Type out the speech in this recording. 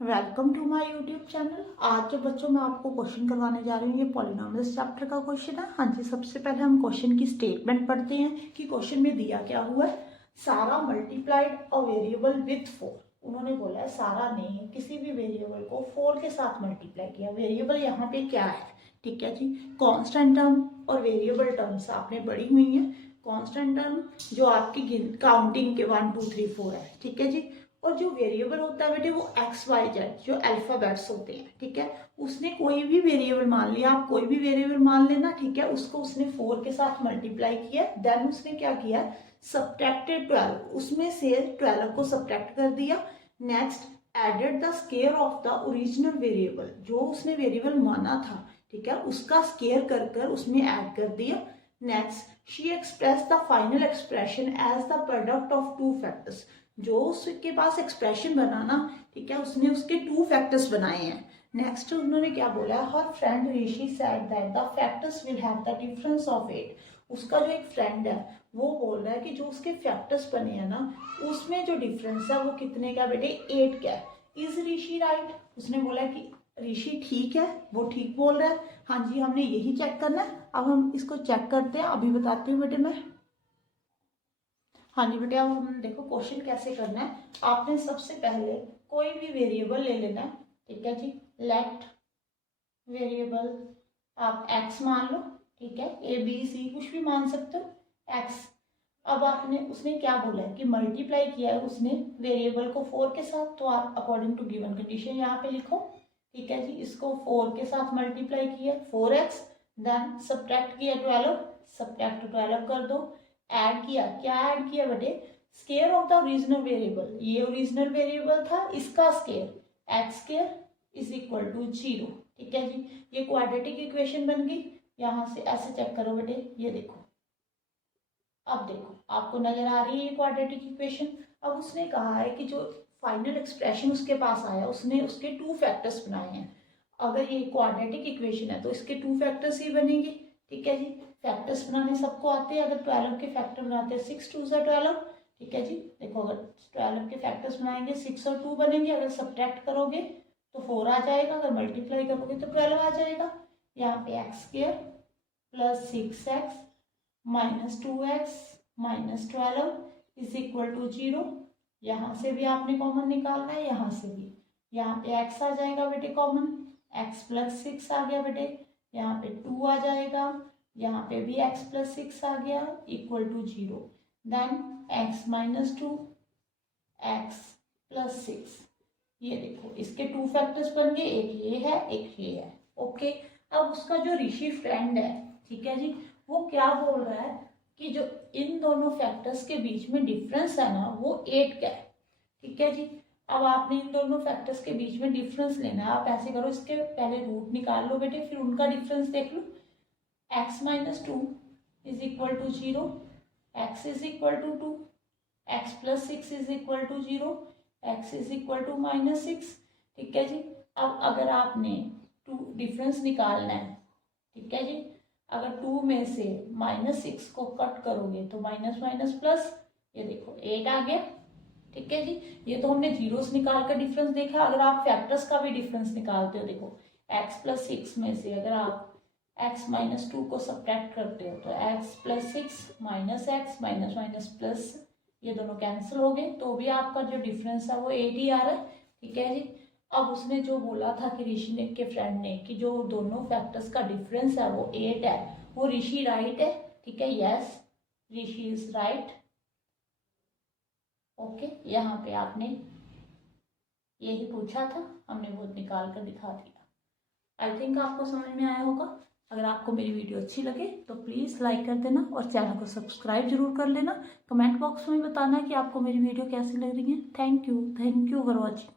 Welcome to my YouTube channel. आज जो बच्चों मैं आपको क्वेश्चन करवाने जा रही हूँ ये पॉलिनॉमियल्स चैप्टर का क्वेश्चन है। हाँ जी, सबसे पहले हम क्वेश्चन की स्टेटमेंट पढ़ते हैं कि क्वेश्चन में दिया क्या हुआ है। सारा मल्टीप्लाइड अ वेरिएबल विथ 4। उन्होंने बोला है सारा ने किसी भी वेरिएबल को 4 के साथ मल्टीप्लाई किया। वेरिएबल यहाँ पे क्या है, ठीक है जी, कॉन्स्टेंट टर्म और वेरिएबल टर्म्स आपने पढ़ी हुई है। कॉन्स्टेंट टर्म जो आपकी काउंटिंग के 1 2 3 4 है, ठीक है जी। और जो वेरिएबल होता है बेटे वो एक्स वाई जेड जो अल्फाबेट्स होते हैं, ठीक है। उसने कोई भी वेरिएबल मान लिया, आप कोई भी वेरिएबल मान लेना, ठीक है। उसको उसने 4 के साथ मल्टीप्लाई किया, देन उसने क्या किया, सब्ट्रैक्टेड 12, उसमें से 12 को सब्ट्रैक्ट कर दिया। Next added the square of the original variable, जो उसने वेरिएबल माना था, ठीक है, उसका स्केयर कर कर उसमें ऐड कर दिया। Next she express the final expression as the product of two factors, जो उसके पास एक्सप्रेशन बनाना, ठीक है, उसने उसके 2 फैक्टर्स बनाए हैं। नेक्स्ट उन्होंने क्या बोला, हर friend Rishi said that the factors will have the difference of 8। उसका जो एक फ्रेंड है वो बोल रहा है कि जो उसके फैक्टर्स बने हैं ना, उसमें जो डिफरेंस है वो कितने का बेटे, 8 का है। इज ऋषि राइट, उसने बोला कि ऋषि ठीक है, वो ठीक बोल रहा है। हाँ जी, हमने यही चेक करना है। अब हम इसको चेक करते हैं, अभी बताती हूँ बेटे मैं। हाँ जी बेटे, अब हम देखो क्वेश्चन कैसे करना है। आपने सबसे पहले कोई भी वेरिएबल ले लेना है, ठीक है जी। लेट वेरिएबल आप x मान लो, ठीक है, a b c कुछ भी मान सकते हो, x। अब आपने उसने क्या बोला है कि मल्टीप्लाई किया है उसने वेरिएबल को 4 के साथ, तो आप अकॉर्डिंग टू गिवन कंडीशन यहाँ पे लिखो, ठीक है जी। इसको 4 के साथ मल्टीप्लाई किया 4x, देन सब्ट्रैक्ट किया 12, सब्ट्रैक्ट 12 कर दो। ऐड किया, क्या ऐड किया बेटे, square of the original variable, ये ओरिजिनल वेरिएबल था, इसका square x square is equal to 0, ठीक है जी। ये क्वाड्रेटिक इक्वेशन बन गई। यहां से ऐसे चेक करो बेटे, ये देखो, अब देखो आपको नजर आ रही है ये क्वाड्रेटिक इक्वेशन। अब उसने कहा है कि जो फाइनल एक्सप्रेशन उसके पास आया, उसने उसके 2 फैक्टर्स बनाए हैं। अगर ये क्वाड्रेटिक इक्वेशन है तो इसके 2 फैक्टर्स ही बनेंगे, ठीक है जी। फैक्टर्स बनाने सबको आते हैं। अगर 12 के फैक्टर बनाते हैं 6 2 12, ठीक है जी। देखो अगर 12 के फैक्टर्स बनाएंगे 6 और 2 बनेंगे। अगर सब्ट्रैक्ट करोगे तो 4 आ जाएगा, अगर मल्टीप्लाई करोगे तो 12 आ जाएगा। यहाँ पे x square plus 6x minus 2x minus 12 is equal to 0। यहाँ से भी आपने कॉमन निकालना है, यहाँ से भी। यहाँ पे x आ जाएगा बेटे कॉमन, x प्लस 6 आ गया बेटे। यहाँ पे 2 आ जाएगा, यहाँ पे भी x प्लस 6 आ गया equal to 0। Then x minus 2 x plus 6, ये देखो इसके 2 फैक्टर्स बन गए, एक ये है एक ये है, ओके। अब उसका जो ऋषि फ्रेंड है, ठीक है जी, वो क्या बोल रहा है कि जो इन दोनों फैक्टर्स के बीच में डिफरेंस है ना वो 8 का है, ठीक है जी। अब आपने इन दोनों फैक्टर्स के बीच में डिफरेंस लेना है। आप ऐसे करो, इसके पहले रूट निकाल लो बेटे, फिर उनका डिफरेंस देख लो। x minus 2 is equal to 0, x is equal to 2, x plus 6 is equal to 0, x is equal to minus 6, ठीक है जी। अब अगर आपने 2 डिफरेंस निकालना है, ठीक है जी, अगर 2 में से माइनस 6 को कट करोगे तो माइनस माइनस प्लस, ये देखो 8 आ गया, ठीक है जी। ये तो हमने जीरोस निकाल कर डिफरेंस देखा। अगर आप फैक्टर्स का भी डिफरेंस निकालते हो, देखो x प्लस 6 में से अगर आप x माइनस 2 को सब्ट्रैक्ट करते हो तो x plus 6 minus x minus minus plus, ये दोनों कैंसिल हो गए, तो भी आपका जो डिफरेंस है वो 8 ही आ रहा है, ठीक है जी। अब उसने जो बोला था कि ऋषि ने के फ्रेंड ने कि जो दोनों फैक्टर्स का डिफरेंस है वो 8 है, वो ऋषि राइट है, ठीक है, yes Rishi is right, okay. यहाँ पे आपने यही पूछा था, हमने वो निकाल कर दिखा दिया। आई थिंक आपको समझ में आया होगा। अगर आपको मेरी वीडियो अच्छी लगे तो प्लीज़ लाइक कर देना और चैनल को सब्सक्राइब जरूर कर लेना। कमेंट बॉक्स में बताना कि आपको मेरी वीडियो कैसी लग रही है। Thank you for watching.